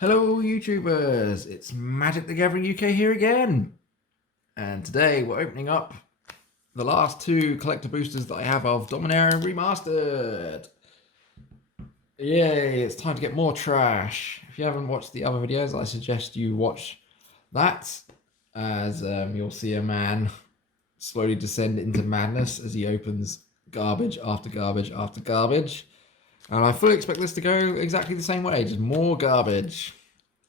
Hello YouTubers, it's MagicTheGatheringUK here again. And today we're opening up the last two collector boosters that I have of Dominaria Remastered. Yay, it's time to get more trash. If you haven't watched the other videos, I suggest you watch that, as you'll see a man slowly descend into madness as he opens garbage after garbage after garbage. And I fully expect this to go exactly the same way, just more garbage.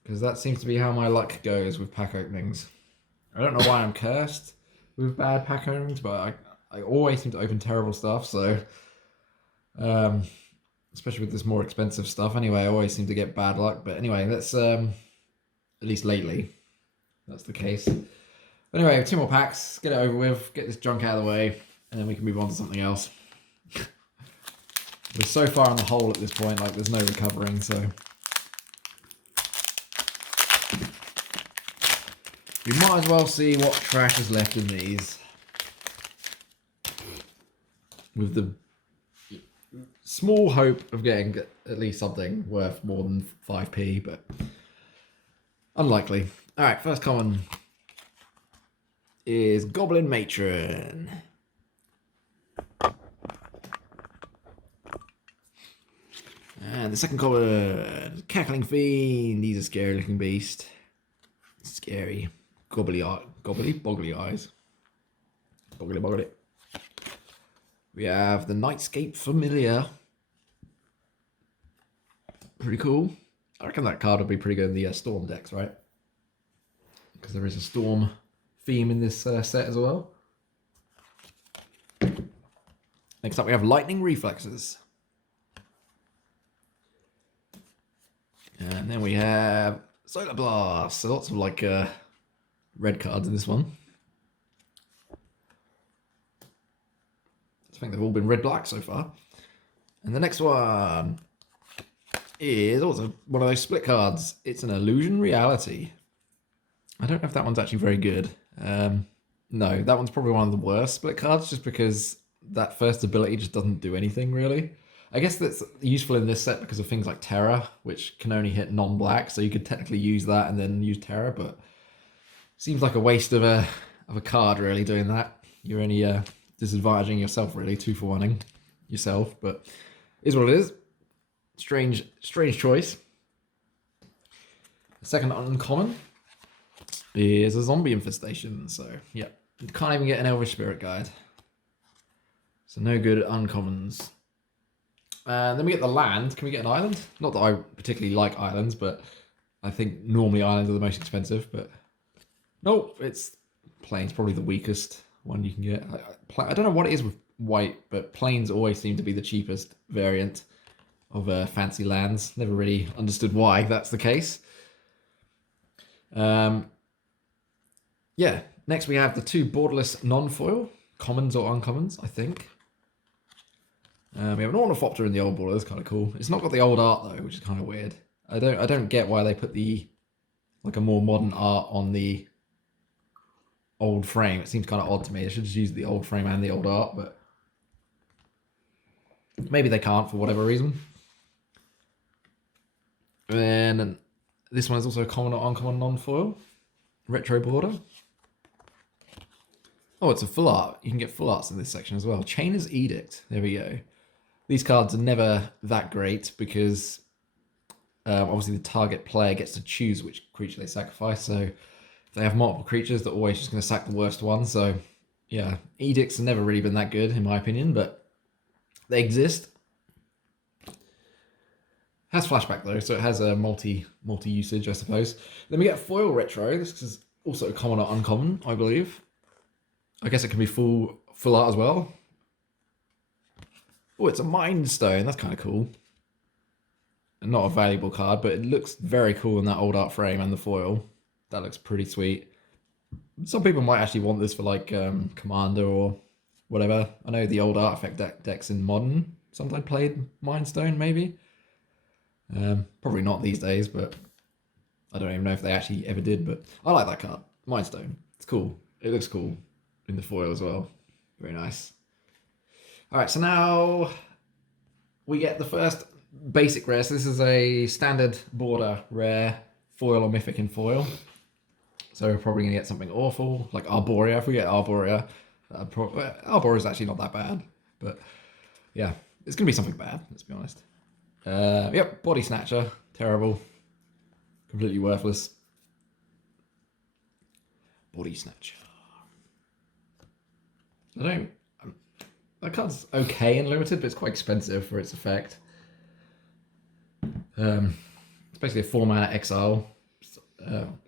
Because that seems to be how my luck goes with pack openings. I don't know why I'm cursed with bad pack openings, but I always seem to open terrible stuff, so... especially with this more expensive stuff. Anyway, I always seem to get bad luck. But anyway, let's... at least lately, that's the case. Anyway, two more packs, get it over with, get this junk out of the way, and then we can move on to something else. We're so far in the hole at this point, like there's no recovering, so... We might as well see what trash is left in these. With the small hope of getting at least something worth more than 5p, but unlikely. Alright, first common is Goblin Matron. And the second common, Cackling Fiend. He's a scary looking beast. Scary. Boggly eyes. Boggly. We have the Nightscape Familiar. Pretty cool. I reckon that card would be pretty good in the Storm decks, right? Because there is a Storm theme in this set as well. Next up we have Lightning Reflexes. And then we have Solar Blast. So lots of like red cards in this one. I think they've all been red-black so far. And the next one is also one of those split cards. It's an Illusion Reality. I don't know if that one's actually very good. No, that one's probably one of the worst split cards just because that first ability just doesn't do anything really. I guess that's useful in this set because of things like Terror, which can only hit non-black, so you could technically use that and then use Terror, but seems like a waste of a card really doing that. You're only disadvantaging yourself really, 2-for-1ing yourself, but is what it is. Strange choice. The second uncommon is a Zombie Infestation, so yeah, you can't even get an Elvish Spirit Guide. So no good uncommons. And then we get the land. Can we get an island? Not that I particularly like islands, but I think normally islands are the most expensive, but nope, it's plains, probably the weakest one you can get. I don't know what it is with white, but plains always seem to be the cheapest variant of fancy lands. Never really understood why that's the case. Yeah, next we have the two borderless non-foil, commons or uncommons, I think. We have an Ornithopter in the old border. That's kind of cool. It's not got the old art though, which is kind of weird. I don't get why they put the like a more modern art on the old frame. It seems kind of odd to me. They should just use the old frame and the old art, but maybe they can't for whatever reason. And then this one is also a common or uncommon non-foil. Retro border. Oh, it's a full art. You can get full arts in this section as well. Chainer's Edict. There we go. These cards are never that great because obviously the target player gets to choose which creature they sacrifice. So if they have multiple creatures, they're always just going to sack the worst one. So yeah, Edicts have never really been that good in my opinion, but they exist. Has flashback though, so it has a multi usage, I suppose. Then we get foil retro. This is also common or uncommon, I believe. I guess it can be full art as well. Oh, it's a Mind Stone. That's kind of cool. Not a valuable card, but it looks very cool in that old art frame and the foil. That looks pretty sweet. Some people might actually want this for like Commander or whatever. I know the old artifact decks in Modern sometimes played Mind Stone, maybe. Probably not these days, but I don't even know if they actually ever did, but I like that card. Mind Stone. It's cool. It looks cool in the foil as well. Very nice. All right, so now we get the first basic rare. So this is a standard border rare, foil or mythic in foil. So we're probably going to get something awful, like Arborea. If we get Arborea, Arborea is actually not that bad. But yeah, it's going to be something bad, let's be honest. Yep, Body Snatcher, terrible. Completely worthless. Body Snatcher. That card's okay in limited, but it's quite expensive for its effect. It's basically a 4-mana exile.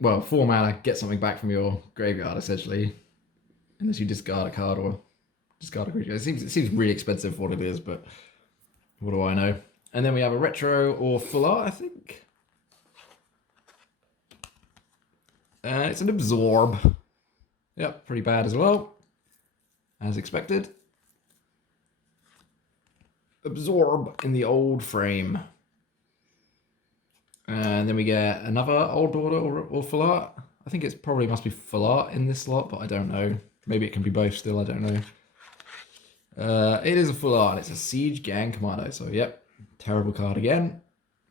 4 mana, get something back from your graveyard, essentially. Unless you discard a card or discard a creature. It seems really expensive for what it is, but what do I know? And then we have a retro or full art, I think. It's an absorb. Yep, pretty bad as well. As expected. Absorb in the old frame. And then we get another old border or full art. I think it's probably must be full art in this slot, but I don't know. Maybe it can be both still, I don't know. It is a full art. It's a Siege Gang Commando. So, yep, terrible card again.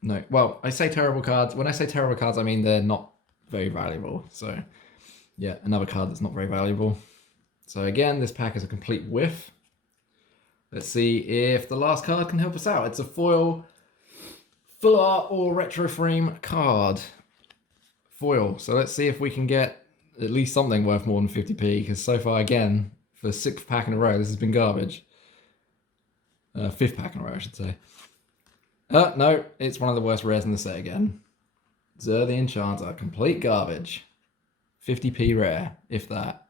No, well, I say terrible cards. When I say terrible cards, I mean they're not very valuable. So, yeah, another card that's not very valuable. So, again, this pack is a complete whiff. Let's see if the last card can help us out. It's a foil, full art or retro frame card. Foil. So let's see if we can get at least something worth more than 50p, because so far, again, for the 6th pack in a row, this has been garbage. 5th pack in a row, I should say. No, it's one of the worst rares in the set again. Zur the Enchanter, complete garbage. 50p rare, if that.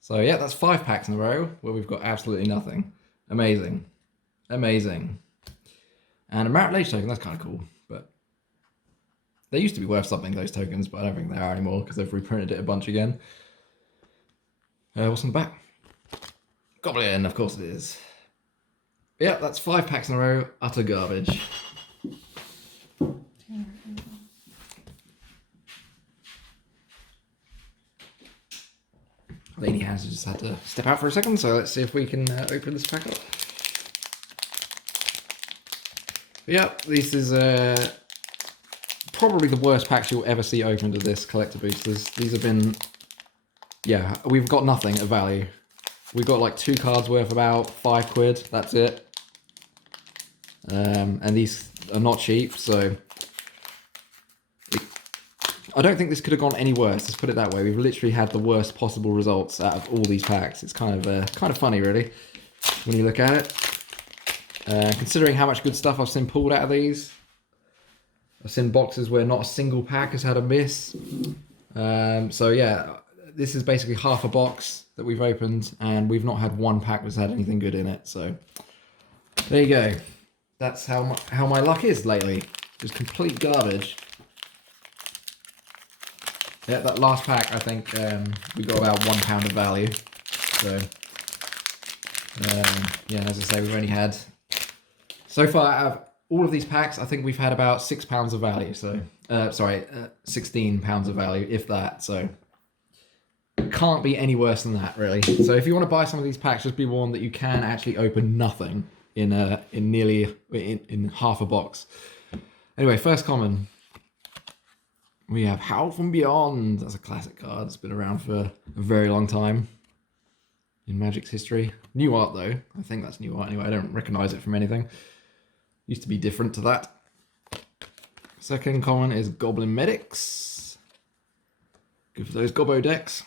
So yeah, that's 5 packs in a row where we've got absolutely nothing. Amazing. Amazing. And a Marit Lage token, that's kind of cool. But they used to be worth something, those tokens, but I don't think they are anymore because they've reprinted it a bunch again. What's on the back? Goblin, of course it is. Yeah, that's 5 packs in a row. Utter garbage. Lady Hands just had to step out for a second, so let's see if we can open this pack up. Yep, this is probably the worst packs you'll ever see opened of this collector boosters. These have been, yeah, we've got nothing of value. We've got like 2 cards worth about £5, that's it. And these are not cheap, so I don't think this could have gone any worse. Let's put it that way. We've literally had the worst possible results out of all these packs. It's kind of funny, really, when you look at it. Considering how much good stuff I've seen pulled out of these, I've seen boxes where not a single pack has had a miss. So yeah, this is basically half a box that we've opened, and we've not had one pack that's had anything good in it. So there you go. That's how my luck is lately. Just complete garbage. Yeah, that last pack, I think we got about £1 of value. So yeah, as I say, we've only had, so far out of all of these packs, I think we've had about £6 of value. So, sorry, £16 of value, if that. So, can't be any worse than that, really. So, if you want to buy some of these packs, just be warned that you can actually open nothing in half a box. Anyway, first common, we have Howl from Beyond. That's a classic card. It's been around for a very long time in Magic's history. New art, though. I think that's new art anyway. I don't recognise it from anything. Used to be different to that. Second common is Goblin Medics. Good for those Gobbo decks.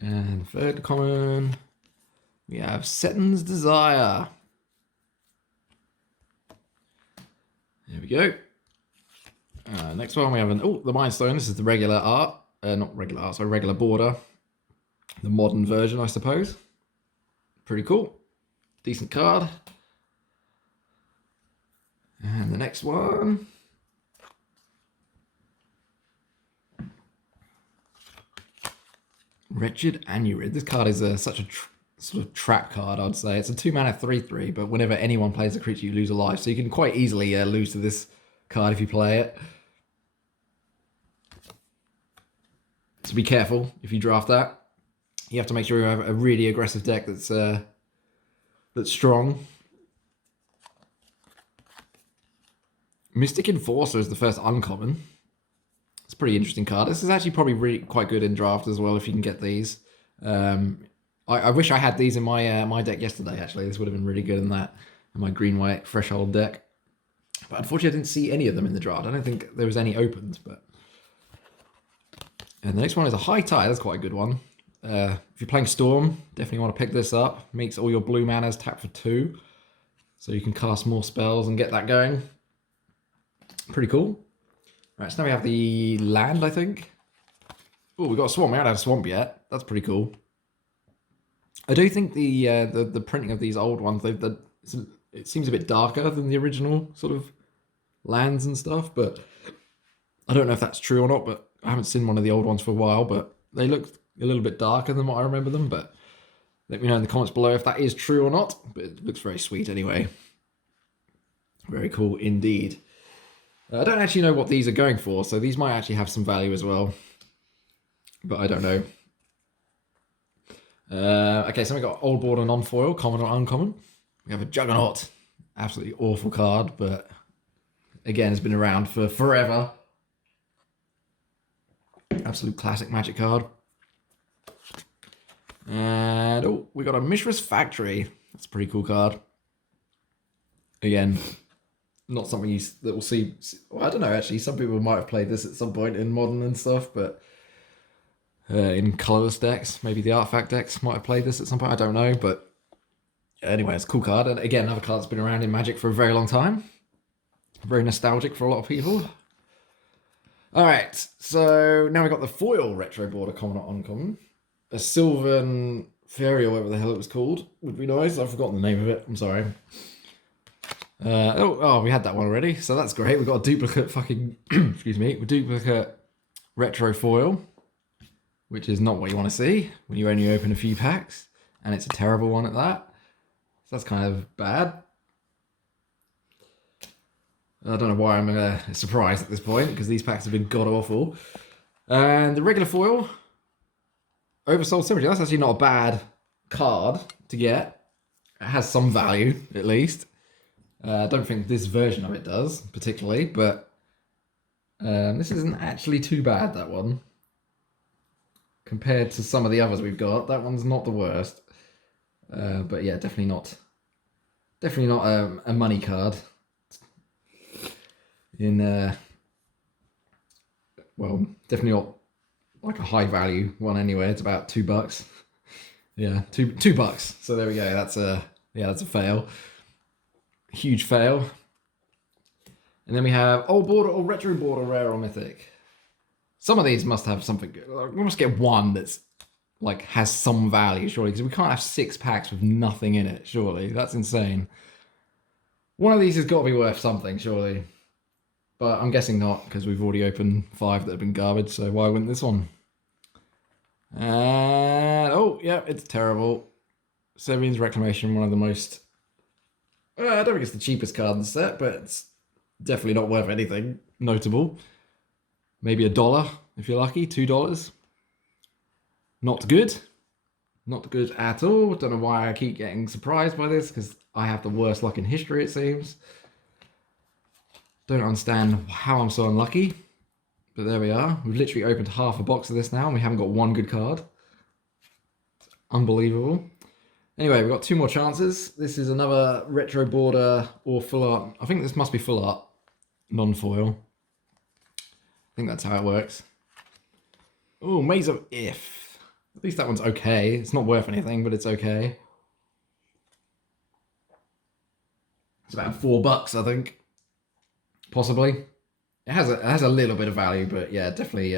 And third common, we have Setton's Desire. There we go. Next one we have the Mind Stone. This is the regular art. Not regular art, sorry, regular border. The modern version, I suppose. Pretty cool. Decent card. And the next one. Wretched Anurid. This card is such a sort of trap card, I'd say. It's a 2-mana 3/3, but whenever anyone plays a creature, you lose a life. So you can quite easily lose to this card if you play it. So be careful if you draft that. You have to make sure you have a really aggressive deck that's strong. Mystic Enforcer is the first uncommon. It's a pretty interesting card. This is actually probably really quite good in draft as well if you can get these. I wish I had these in my my deck yesterday, actually. This would have been really good in my green-white threshold deck. But unfortunately, I didn't see any of them in the draft. I don't think there was any opened. But and the next one is a High Tide. That's quite a good one. If you're playing Storm, definitely want to pick this up. Makes all your blue manas tap for 2. So you can cast more spells and get that going. Pretty cool. Right, so now we have the land, I think. Oh, we got a swamp. We haven't had a swamp yet. That's pretty cool. I do think the printing of these old ones, it seems a bit darker than the original sort of lands and stuff, but I don't know if that's true or not, but I haven't seen one of the old ones for a while, but they look a little bit darker than what I remember them, but let me know in the comments below if that is true or not, but it looks very sweet anyway. Very cool indeed. I don't actually know what these are going for, so these might actually have some value as well, but I don't know. Okay, so we got Old Border non-foil, common or uncommon. We have a Juggernaut, absolutely awful card, but again, it's been around for forever. Absolute classic Magic card. And oh, we got a Mishra's Factory. That's a pretty cool card. Again, not something that we'll see. Well, I don't know, actually. Some people might have played this at some point in Modern and stuff, but in colorless decks, maybe the Artifact decks might have played this at some point. I don't know, but anyway, it's a cool card. And again, another card that's been around in Magic for a very long time. Very nostalgic for a lot of people. All right, so now we've got the foil retro border, common or uncommon. A Sylvan Fairy, or whatever the hell it was called, would be nice. I've forgotten the name of it. I'm sorry. Oh, we had that one already, so that's great. We've got a duplicate fucking, excuse me, a duplicate retro foil, which is not what you want to see when you only open a few packs, and it's a terrible one at that. So that's kind of bad. I don't know why I'm surprised at this point, because these packs have been god-awful. And the regular foil, Oversoul Symmetry, that's actually not a bad card to get. It has some value, at least. I don't think this version of it does, particularly, but this isn't actually too bad, that one. Compared to some of the others we've got, that one's not the worst. But yeah, definitely not a money card. Well, definitely not like a high value one anyway. It's about $2. Yeah, $2. So there we go. That's a fail. Huge fail. And then we have Old Border or Retro Border, rare or mythic. Some of these must have something good. We must get one that's like has some value, surely, because we can't have 6 packs with nothing in it, surely. That's insane. One of these has got to be worth something, surely. But I'm guessing not, because we've already opened 5 that have been garbage, so why wouldn't this one? And oh, yeah, it's terrible. Sevian's Reclamation, one of the most... I don't think it's the cheapest card in the set, but it's definitely not worth anything notable. Maybe $1 if you're lucky, $2. Not good. Not good at all. Don't know why I keep getting surprised by this, because I have the worst luck in history, it seems. Don't understand how I'm so unlucky, but there we are. We've literally opened half a box of this now, and we haven't got one good card. It's unbelievable. Anyway, we've got 2 more chances. This is another retro border or full art. I think this must be full art, non-foil. I think that's how it works. Oh, Maze of If. At least that one's okay. It's not worth anything, but it's okay. It's about $4, I think. Possibly. It has a little bit of value, but yeah, definitely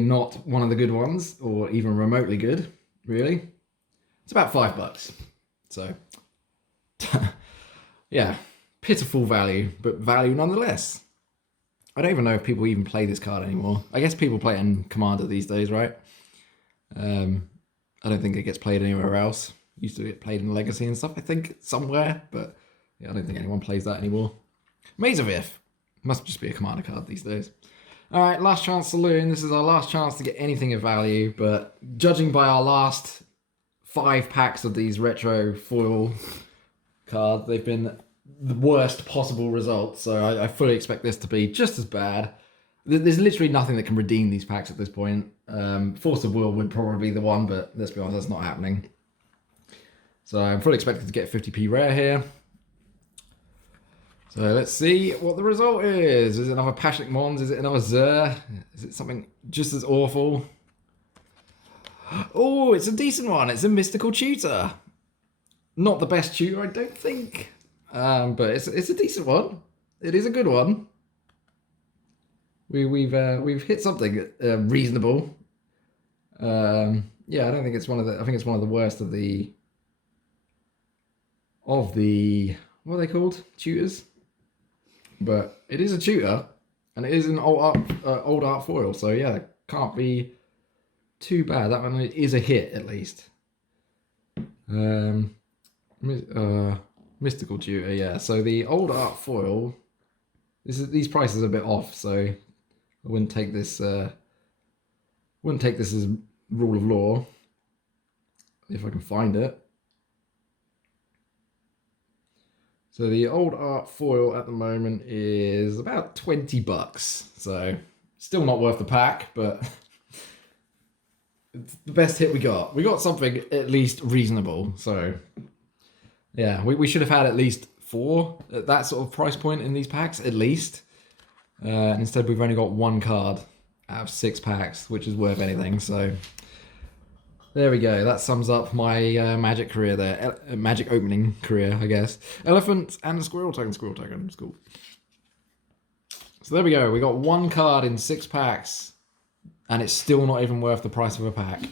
not one of the good ones, or even remotely good, really. It's about $5. So, yeah, pitiful value, but value nonetheless. I don't even know if people even play this card anymore. I guess people play it in Commander these days, right? I don't think it gets played anywhere else. It used to get played in Legacy and stuff, I think, somewhere, but yeah, I don't think anyone plays that anymore. Maze of If. Must just be a Commander card these days. Alright, last chance saloon. This is our last chance to get anything of value, but judging by our last 5 packs of these retro foil cards, they've been the worst possible result, so I fully expect this to be just as bad. There's literally nothing that can redeem these packs at this point. Force of Will would probably be the one, but let's be honest, that's not happening. So I'm fully expected to get 50p rare here. So let's see what the result is. Is it another Passionate Mons? Is it another Zur? Is it something just as awful? Oh, it's a decent one. It's a Mystical Tutor. Not the best tutor, I don't think. But it's a decent one. It is a good one. We've hit something reasonable. Yeah, I don't think it's one of the. I think it's one of the worst of the. What are they called? Tutors. But it is a tutor, and it is an old art foil. So yeah, it can't be too bad. That one is a hit at least. Mystical tutor, yeah. So the old art foil. These prices are a bit off, so I wouldn't take this. Wouldn't take this as rule of law. If I can find it. So the old art foil at the moment is about 20 bucks. So still not worth the pack, but it's the best hit we got. We got something at least reasonable. So yeah, we should have had at least 4 at that sort of price point in these packs, at least. And instead we've only got 1 card out of 6 packs, which is worth anything. So there we go. That sums up my magic career there. Magic opening career, I guess. Elephant and squirrel token. Squirrel token. It's cool. So there we go. We got 1 card in 6 packs. And it's still not even worth the price of a pack.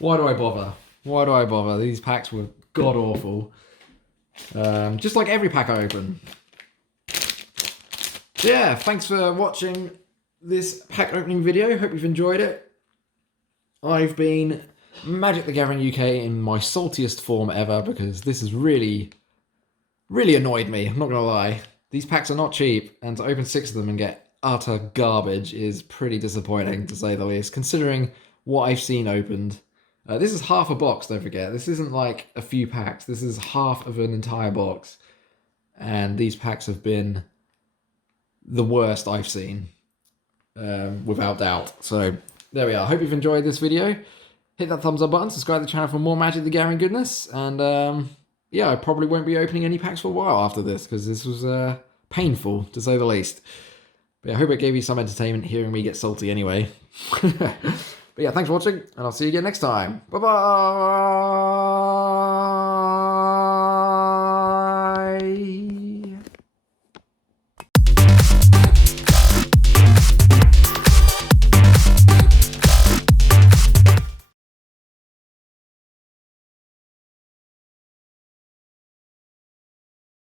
Why do I bother? Why do I bother? These packs were god-awful. Just like every pack I open. Yeah, thanks for watching this pack opening video. Hope you've enjoyed it. I've been MagicTheGatheringUK in my saltiest form ever, because this has really annoyed me, I'm not going to lie. These packs are not cheap, and to open 6 of them and get utter garbage is pretty disappointing, to say the least, considering what I've seen opened. This is half a box, don't forget. This isn't like a few packs. This is half of an entire box. And these packs have been the worst I've seen, without doubt. So there we are. Hope you've enjoyed this video. Hit that thumbs up button, subscribe to the channel for more Magic the Gathering goodness, and yeah, I probably won't be opening any packs for a while after this, because this was painful, to say the least. But yeah, I hope it gave you some entertainment hearing me get salty anyway. But yeah, thanks for watching, and I'll see you again next time. Bye-bye!